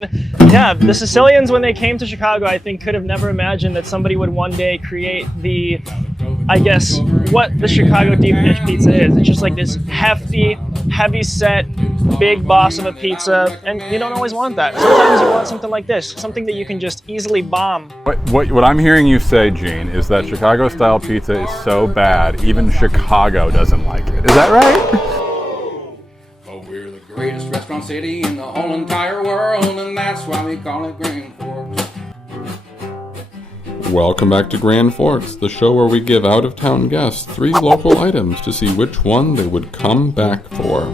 Yeah, the Sicilians, when they came to Chicago, I think could have never imagined that somebody would one day create the, I guess, what the Chicago deep dish pizza is. It's just like this hefty, heavy set, big boss of a pizza, and you don't always want that. Sometimes you want something like this, something that you can just easily bomb. What I'm hearing you say, Gene, is that Chicago style pizza is so bad, even Chicago doesn't like it. Is that right? We're the greatest restaurant city in the whole entire world, and that's why we call it Grand Forks. Welcome back to Grand Forks, the show where we give out-of-town guests 3 local items to see which one they would come back for.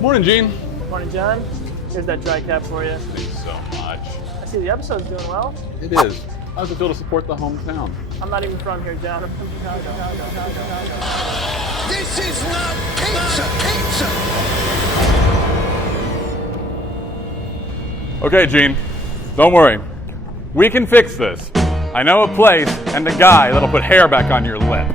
Morning, Gene. Morning, John. Here's that dry cap for you. Thanks so much. I see the episode's doing well. It is. How does it feel to support the hometown? I'm not even from here, John. I'm from Chicago. This is not pizza! Okay, Gene, don't worry. We can fix this. I know a place and a guy that'll put hair back on your lip.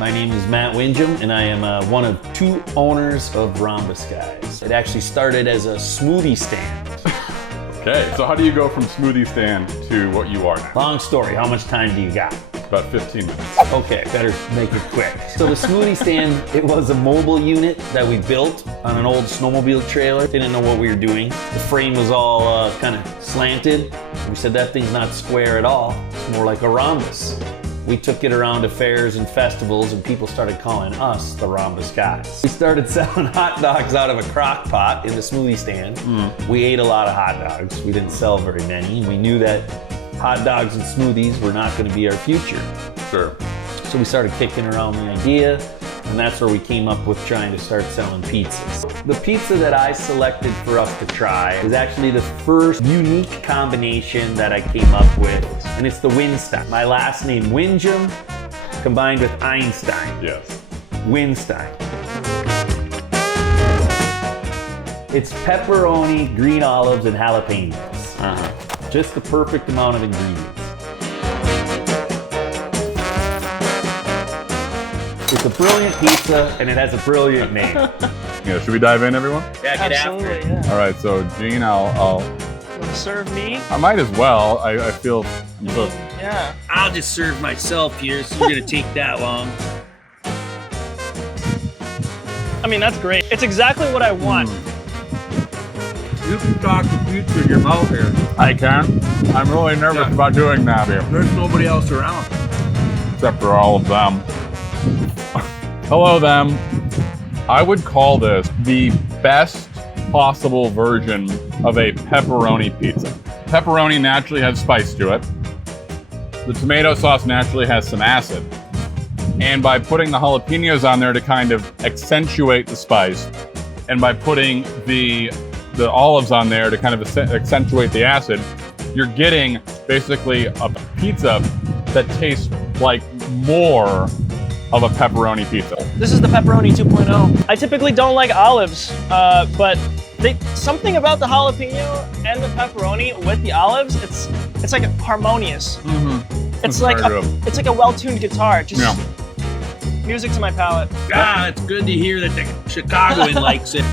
My name is Matt Winjum, and I am one of 2 owners of Rhombus Guys. It actually started as a smoothie stand. Okay, so how do you go from smoothie stand to what you are now? Long story, how much time do you got? About 15 minutes. Okay, better make it quick. So the smoothie stand, it was a mobile unit that we built on an old snowmobile trailer. Didn't know what we were doing. The frame was all kind of slanted. We said that thing's not square at all. It's more like a rhombus. We took it around to fairs and festivals, and people started calling us the Rhombus Guys. We started selling hot dogs out of a crock pot in the smoothie stand. We ate a lot of hot dogs. We didn't sell very many. We knew that hot dogs and smoothies were not going to be our future. Sure. So we started kicking around the idea, and that's where we came up with trying to start selling pizzas. The pizza that I selected for us to try is actually the first unique combination that I came up with, and it's the Winstein. My last name, Winjum, combined with Einstein. Yes. Winstein. It's pepperoni, green olives, and jalapenos. Just the perfect amount of ingredients. It's a brilliant pizza, and it has a brilliant name. Yeah, should we dive in, everyone? Yeah, get after it. Yeah. All right, so Gene, I'll Serve me? I might as well. I feel. Yeah. I'll just serve myself here, so you're gonna take that long. I mean, that's great. It's exactly what I want. You can talk the pizza in your mouth here. I can. I'm really nervous about doing that here, There's nobody else around. except for all of them. Hello, them. I would call this the best possible version of a pepperoni pizza. Pepperoni naturally has spice to it. The tomato sauce naturally has some acid. And by putting the jalapenos on there to kind of accentuate the spice, and by putting the olives on there to kind of accentuate the acid, you're getting basically a pizza that tastes like more of a pepperoni pizza. This is the pepperoni 2.0. I typically don't like olives, but something about the jalapeno and the pepperoni with the olives, it's like harmonious. It's like a well-tuned guitar. Just music to my palate. Ah, it's good to hear that the Chicagoan likes it.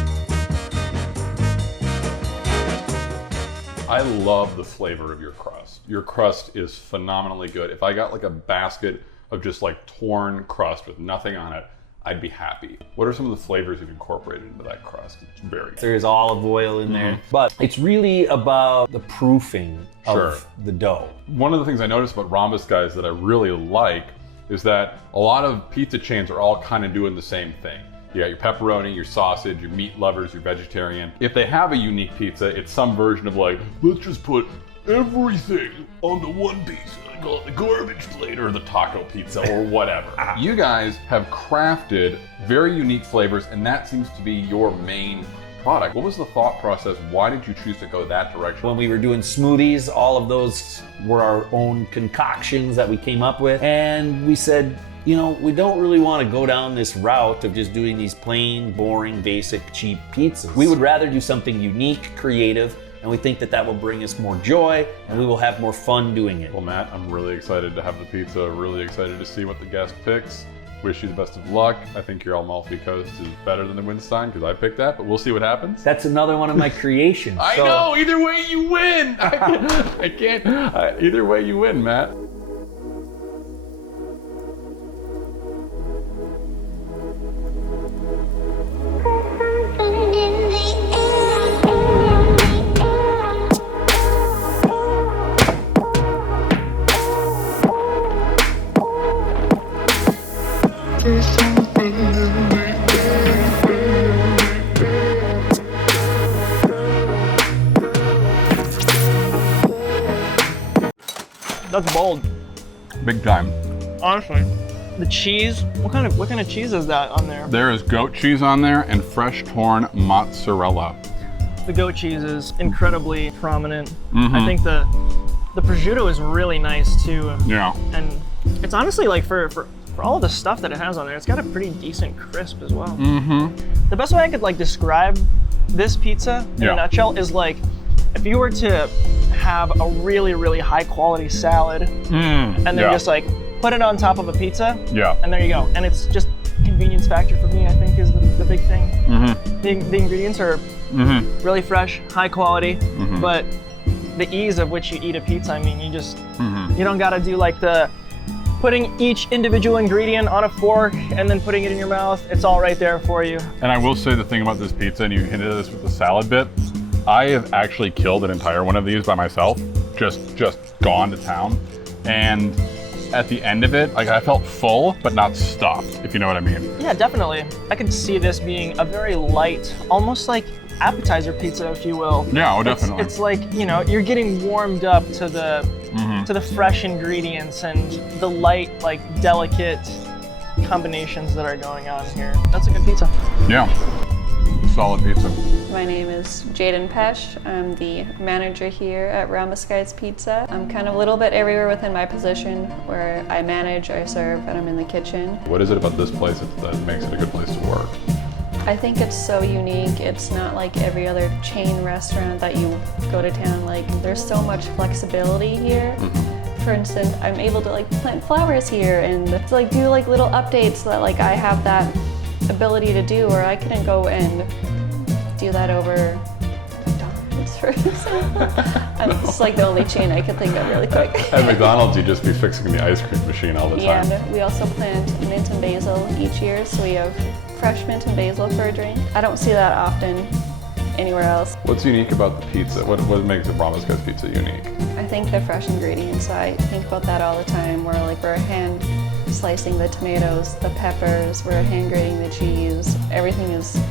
I love the flavor of your crust. Your crust is phenomenally good. If I got like a basket of just like torn crust with nothing on it, I'd be happy. What are some of the flavors you've incorporated into that crust? It's very good. There's olive oil in there, but it's really about the proofing of the dough. One of the things I noticed about Rhombus Guys that I really like is that a lot of pizza chains are all kind of doing the same thing. You got your pepperoni, your sausage, your meat lovers, your vegetarian. If they have a unique pizza, it's some version of like, let's just put everything onto one pizza. Call it the garbage plate or the taco pizza or whatever. You guys have crafted very unique flavors, and that seems to be your main product. What was the thought process? Why did you choose to go that direction? When we were doing smoothies, all of those were our own concoctions that we came up with. And we said, you know, we don't really want to go down this route of just doing these plain, boring, basic, cheap pizzas. We would rather do something unique, creative, and we think that that will bring us more joy, and we will have more fun doing it. Well, Matt, I'm really excited to have the pizza. Really excited to see what the guest picks. Wish you the best of luck. I think your Amalfi Coast is better than the Winstein because I picked that, but we'll see what happens. That's another one of my creations. I know. Either way, you win. I can't. Either way, you win, Matt. That's bold. Big time. Honestly. The cheese, what kind of cheese is that on there? There is goat cheese on there and fresh torn mozzarella. The goat cheese is incredibly prominent. I think the prosciutto is really nice too. Yeah. And it's honestly like for all of the stuff that it has on there, it's got a pretty decent crisp as well. The best way I could like describe this pizza in a nutshell is like if you were to have a really, really high quality salad and then just like put it on top of a pizza and there you go. And it's just convenience factor for me, I think, is the big thing. The ingredients are really fresh, high quality, but the ease of which you eat a pizza, I mean, you just, you don't gotta do like the putting each individual ingredient on a fork and then putting it in your mouth. It's all right there for you. And I will say the thing about this pizza, and you hinted at this with the salad bit, I have actually killed an entire one of these by myself, just gone to town. And at the end of it, like I felt full, but not stuffed, if you know what I mean. Yeah, definitely. I could see this being a very light, almost like appetizer pizza, if you will. Yeah, oh, definitely. It's like, you know, you're getting warmed up to the fresh ingredients and the light, like delicate combinations that are going on here. That's a good pizza. Yeah, solid pizza. My name is Jayden Pesh. I'm the manager here at Rhombus Guys Pizza. I'm kind of a little bit everywhere within my position where I manage, I serve, and I'm in the kitchen. What is it about this place that makes it a good place to work? I think it's so unique. It's not like every other chain restaurant that you go to town. Like, there's so much flexibility here. For instance, I'm able to like plant flowers here and to, like do like little updates that like I have that ability to do, or I couldn't go and do that over McDonald's, for example. And it's like the only chain I can think of really quick. At McDonald's, you'd just be fixing the ice cream machine all the time. And we also plant mint and basil each year, so we have fresh mint and basil for a drink. I don't see that often anywhere else. What's unique about the pizza? What makes the Rhombus Guys pizza unique? I think the fresh ingredients. I think about that all the time. We're hand slicing the tomatoes, the peppers, we're hand grating the cheese. Everything is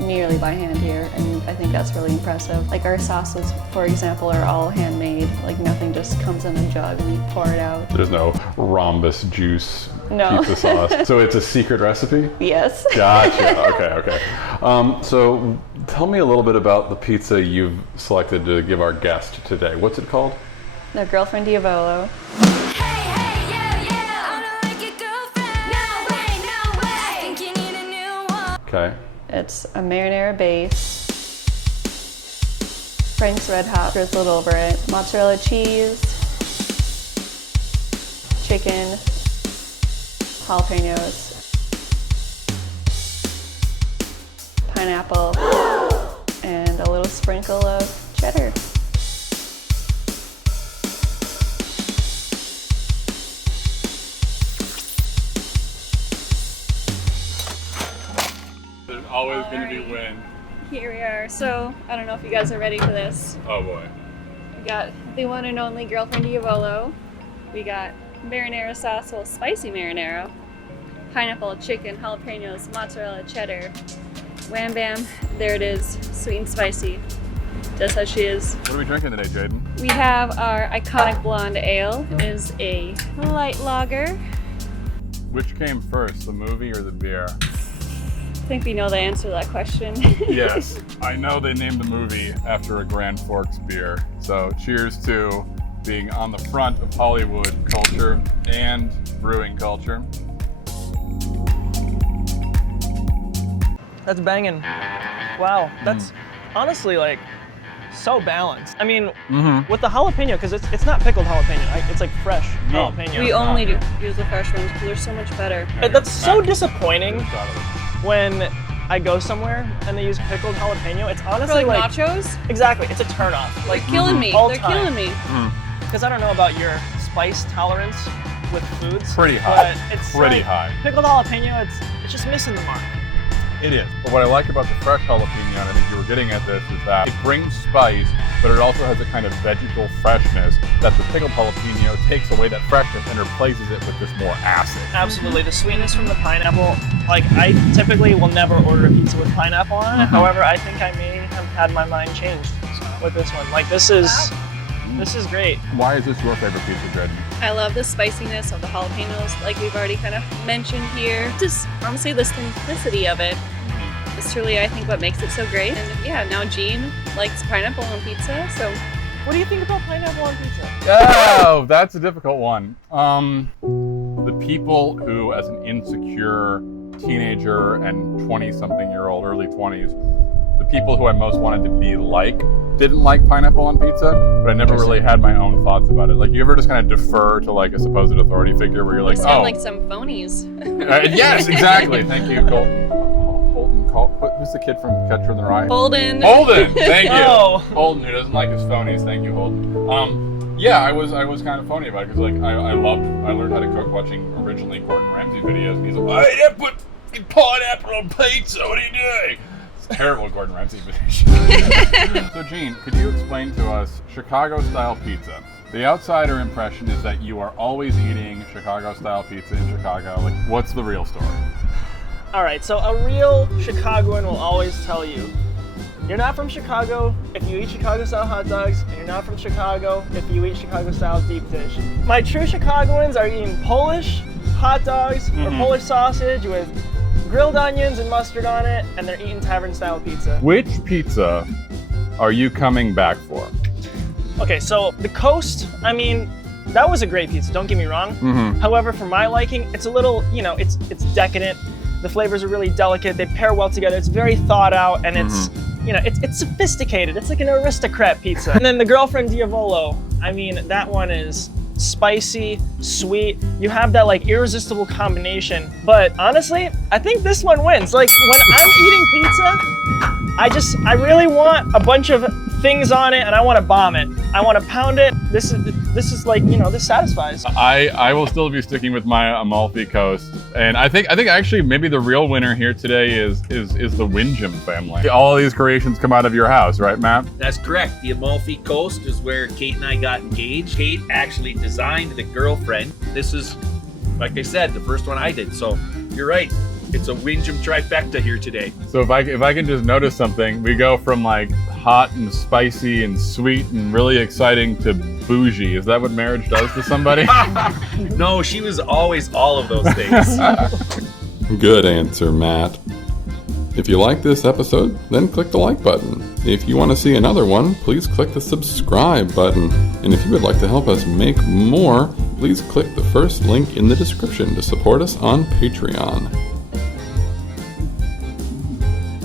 nearly by hand here, and I think that's really impressive. Like our sauces, for example, are all handmade. Like nothing just comes in a jug and you pour it out. There's no rhombus juice No. pizza sauce. So it's a secret recipe? Yes. Gotcha. Okay. So tell me a little bit about the pizza you've selected to give our guest today. What's it called? The Girlfriend Diavolo. Okay. It's a marinara base, Frank's Red Hot drizzled over it, mozzarella cheese, chicken, jalapenos, pineapple, and a little sprinkle of cheddar. There's always going to be win. Here we are. So, I don't know if you guys are ready for this. Oh boy. We got the one and only Girlfriend Diavolo. We got marinara sauce, well, spicy marinara, pineapple, chicken, jalapenos, mozzarella, cheddar. Wham bam, there it is, sweet and spicy. Just how she is. What are we drinking today, Jayden? We have our iconic blonde ale. It is a light lager. Which came first, the movie or the beer? I think we know the answer to that question. Yes, I know they named the movie after a Grand Forks beer. So cheers to being on the front of Hollywood culture and brewing culture. That's banging. Wow, that's honestly like so balanced. I mean, with the jalapeno, because it's not pickled jalapeno, right? It's like fresh jalapeno. We only use the fresh ones because they're so much better. That's so disappointing when I go somewhere and they use pickled jalapeno. It's For honestly like nachos, exactly, it's a turnoff. like killing me. All They're time. killing me. Because I don't know about your spice tolerance with foods. Pretty high. But it's Pretty like, high. Pickled jalapeno, it's just missing the mark. It is. But what I like about the fresh jalapeno, and I think you were getting at this, is that it brings spice, but it also has a kind of vegetal freshness that the pickled jalapeno takes away that freshness and replaces it with this more acid. Absolutely. The sweetness from the pineapple, like I typically will never order a pizza with pineapple on it. However, I think I may have had my mind changed with this one. Like this is great. Why is this your favorite pizza, Jayden? I love the spiciness of the jalapenos, like we've already kind of mentioned here. Just honestly, the simplicity of it is truly, I think, what makes it so great. And yeah, now Gene likes pineapple on pizza, so. What do you think about pineapple on pizza? Oh, that's a difficult one. The people who, as an insecure teenager and 20-something-year-old, early 20s, the people who I most wanted to be like didn't like pineapple on pizza, but I never really had my own thoughts about it. Like, you ever just kind of defer to like a supposed authority figure where you're like, Sound oh. like some phonies. Yes, exactly. Thank you, Colton. Who's the kid from Catcher in the Rye? Holden. Holden, thank you. Oh. Holden, who doesn't like his phonies. Thank you, Holden. Yeah, I was kind of phony about it because like I learned how to cook watching originally Gordon Ramsay videos, and he's like, "Hey, put pineapple on pizza. What are you doing?" It's terrible Gordon Ramsay videos. So, Gene, could you explain to us Chicago-style pizza? The outsider impression is that you are always eating Chicago-style pizza in Chicago. Like, what's the real story? All right, so a real Chicagoan will always tell you, you're not from Chicago if you eat Chicago-style hot dogs, and you're not from Chicago if you eat Chicago-style deep dish. My true Chicagoans are eating Polish hot dogs or Polish sausage with grilled onions and mustard on it, and they're eating tavern-style pizza. Which pizza are you coming back for? Okay, so the Coast, I mean, that was a great pizza, don't get me wrong. However, for my liking, it's a little, it's decadent. The flavors are really delicate. They pair well together. It's very thought out, and it's, it's sophisticated. It's like an aristocrat pizza. And then the girlfriend Diavolo, I mean, that one is spicy, sweet. You have that like irresistible combination. But honestly, I think this one wins. Like when I'm eating pizza, I really want a bunch of things on it, and I want to bomb it. I want to pound it. This is like, this satisfies. I will still be sticking with my Amalfi Coast, and I think actually maybe the real winner here today is the Winjum family. All of these creations come out of your house, right, Matt? That's correct. The Amalfi Coast is where Kate and I got engaged. Kate actually designed the girlfriend. This is, like I said, the first one I did. So you're right. It's a Winjum trifecta here today. So if I can just notice something, we go from like hot and spicy and sweet and really exciting to bougie. Is that what marriage does to somebody? No, she was always all of those things. Good answer, Matt. If you like this episode, then click the like button. If you want to see another one, please click the subscribe button. And if you would like to help us make more, please click the first link in the description to support us on Patreon.